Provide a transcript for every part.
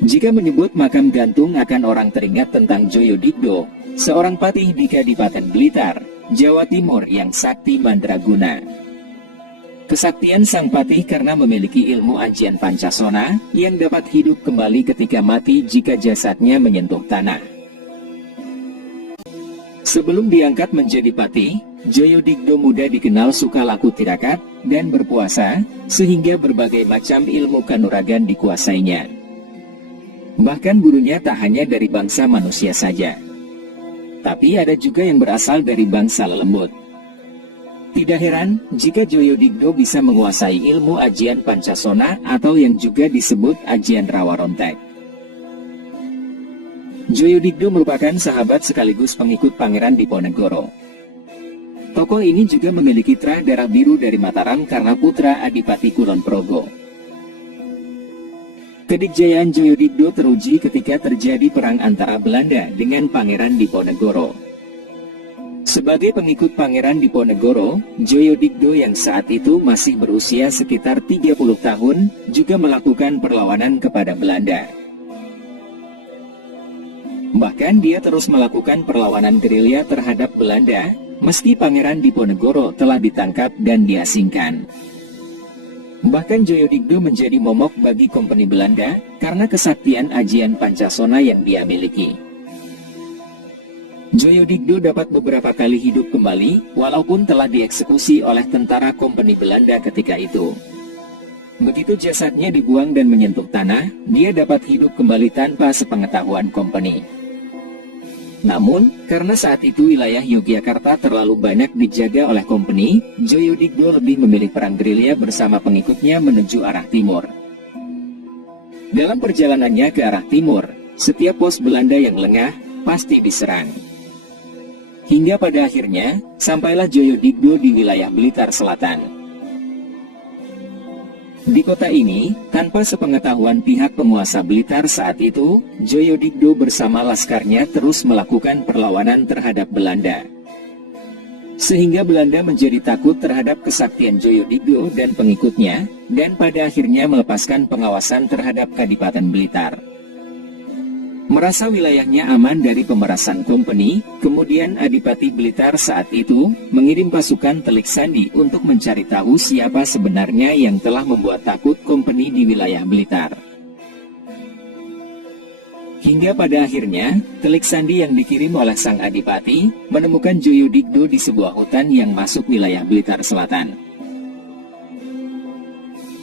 Jika menyebut makam gantung akan orang teringat tentang Joyodigdo, seorang patih di Kadipaten Blitar, Jawa Timur yang sakti mandraguna. Kesaktian sang patih karena memiliki ilmu ajian Pancasona yang dapat hidup kembali ketika mati jika jasadnya menyentuh tanah. Sebelum diangkat menjadi patih, Joyodigdo muda dikenal suka laku tirakat dan berpuasa, sehingga berbagai macam ilmu kanuragan dikuasainya. Bahkan gurunya tak hanya dari bangsa manusia saja, tapi ada juga yang berasal dari bangsa lelembut. Tidak heran jika Joyodigdo bisa menguasai ilmu ajian Pancasona atau yang juga disebut ajian Rawarontek. Joyodigdo merupakan sahabat sekaligus pengikut Pangeran Diponegoro. Tokoh ini juga memiliki terah darah biru dari Mataram karena putra Adipati Kulon Progo. Kedikjayaan Joyodigdo teruji ketika terjadi perang antara Belanda dengan Pangeran Diponegoro. Sebagai pengikut Pangeran Diponegoro, Joyodigdo yang saat itu masih berusia sekitar 30 tahun juga melakukan perlawanan kepada Belanda. Bahkan dia terus melakukan perlawanan gerilya terhadap Belanda, meski Pangeran Diponegoro telah ditangkap dan diasingkan. Bahkan Joyodigdo menjadi momok bagi kompeni Belanda karena kesaktian ajian Pancasona yang dia miliki. Joyodigdo dapat beberapa kali hidup kembali walaupun telah dieksekusi oleh tentara kompeni Belanda ketika itu. Begitu jasadnya dibuang dan menyentuh tanah, dia dapat hidup kembali tanpa sepengetahuan kompeni. Namun, karena saat itu wilayah Yogyakarta terlalu banyak dijaga oleh kompeni, Joyodigdo lebih memilih perang gerilya bersama pengikutnya menuju arah timur. Dalam perjalanannya ke arah timur, setiap pos Belanda yang lengah pasti diserang. Hingga pada akhirnya, sampailah Joyodigdo di wilayah Blitar Selatan. Di kota ini, tanpa sepengetahuan pihak penguasa Blitar saat itu, Joyodigdo bersama laskarnya terus melakukan perlawanan terhadap Belanda. Sehingga Belanda menjadi takut terhadap kesaktian Joyodigdo dan pengikutnya, dan pada akhirnya melepaskan pengawasan terhadap Kadipaten Blitar. Merasa wilayahnya aman dari pemerasan kompeni, kemudian Adipati Blitar saat itu mengirim pasukan Telik Sandi untuk mencari tahu siapa sebenarnya yang telah membuat takut kompeni di wilayah Blitar. Hingga pada akhirnya, Telik Sandi yang dikirim oleh sang Adipati menemukan Joyodigdo di sebuah hutan yang masuk wilayah Blitar Selatan.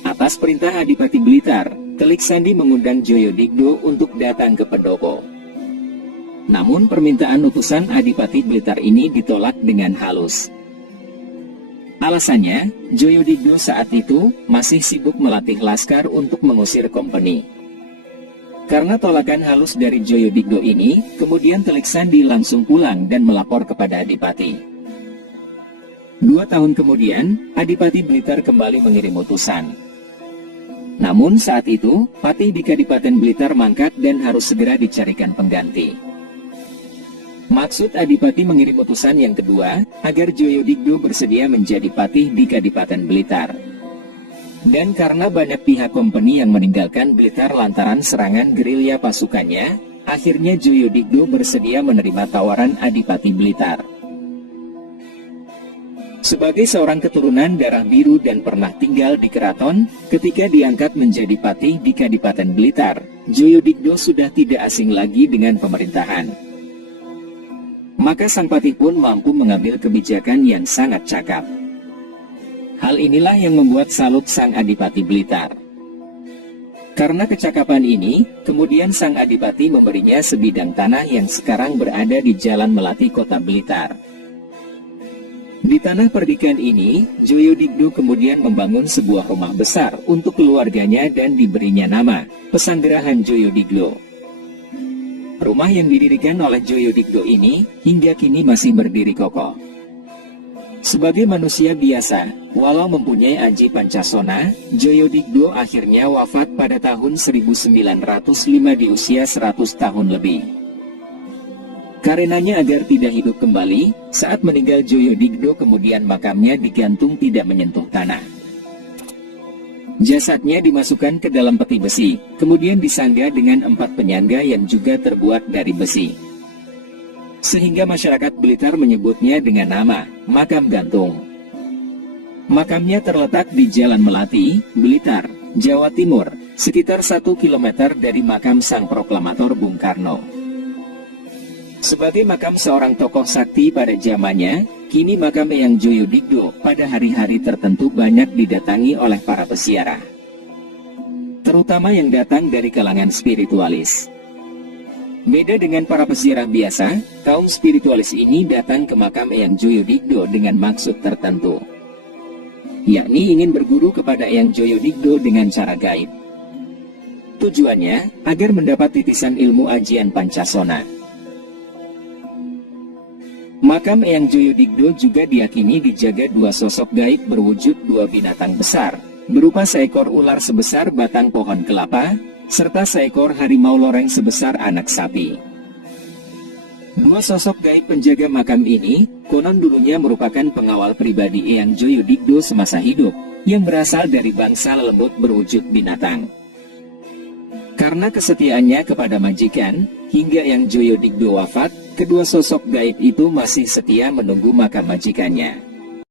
Atas perintah Adipati Blitar, Telik Sandi mengundang Joyodigdo untuk datang ke pendopo. Namun permintaan utusan Adipati Blitar ini ditolak dengan halus. Alasannya, Joyodigdo saat itu masih sibuk melatih laskar untuk mengusir kompeni. Karena tolakan halus dari Joyodigdo ini, kemudian Telik Sandi langsung pulang dan melapor kepada Adipati. 2 tahun kemudian, Adipati Blitar kembali mengirim utusan. Namun saat itu, patih di Kadipaten Blitar mangkat dan harus segera dicarikan pengganti. Maksud Adipati mengirim utusan yang kedua, agar Joyodigdo bersedia menjadi patih di Kadipaten Blitar. Dan karena banyak pihak kompeni yang meninggalkan Blitar lantaran serangan gerilya pasukannya, akhirnya Joyodigdo bersedia menerima tawaran Adipati Blitar. Sebagai seorang keturunan darah biru dan pernah tinggal di keraton, ketika diangkat menjadi patih di Kadipaten Blitar, Joyodigdo sudah tidak asing lagi dengan pemerintahan. Maka sang patih pun mampu mengambil kebijakan yang sangat cakap. Hal inilah yang membuat salut sang Adipati Blitar. Karena kecakapan ini, kemudian sang Adipati memberinya sebidang tanah yang sekarang berada di Jalan Melati Kota Blitar. Di tanah perdikan ini, Joyodigdo kemudian membangun sebuah rumah besar untuk keluarganya dan diberinya nama Pesanggerahan Joyodigdo. Rumah yang didirikan oleh Joyodigdo ini hingga kini masih berdiri kokoh. Sebagai manusia biasa, walau mempunyai aji Pancasona, Joyodigdo akhirnya wafat pada tahun 1905 di usia 100 tahun lebih. Karenanya agar tidak hidup kembali, saat meninggal Joyodigdo kemudian makamnya digantung tidak menyentuh tanah. Jasadnya dimasukkan ke dalam peti besi, kemudian disangga dengan 4 penyangga yang juga terbuat dari besi. Sehingga masyarakat Blitar menyebutnya dengan nama makam gantung. Makamnya terletak di Jalan Melati, Blitar, Jawa Timur, sekitar 1 km dari makam sang proklamator Bung Karno. Sebagai makam seorang tokoh sakti pada zamannya, kini makam Eyang Joyodigdo pada hari-hari tertentu banyak didatangi oleh para peziarah, terutama yang datang dari kalangan spiritualis. Beda dengan para peziarah biasa, kaum spiritualis ini datang ke makam Eyang Joyodigdo dengan maksud tertentu, yakni ingin berguru kepada Eyang Joyodigdo dengan cara gaib. Tujuannya agar mendapat titisan ilmu ajian Pancasona. Makam Eyang Joyodigdo juga diyakini dijaga 2 sosok gaib berwujud 2 binatang besar, berupa seekor ular sebesar batang pohon kelapa, serta seekor harimau loreng sebesar anak sapi. 2 sosok gaib penjaga makam ini, konon dulunya merupakan pengawal pribadi Eyang Joyodigdo semasa hidup, yang berasal dari bangsa lelembut berwujud binatang. Karena kesetiaannya kepada majikan, hingga Eyang Joyodigdo wafat, kedua sosok gaib itu masih setia menunggu makam majikannya.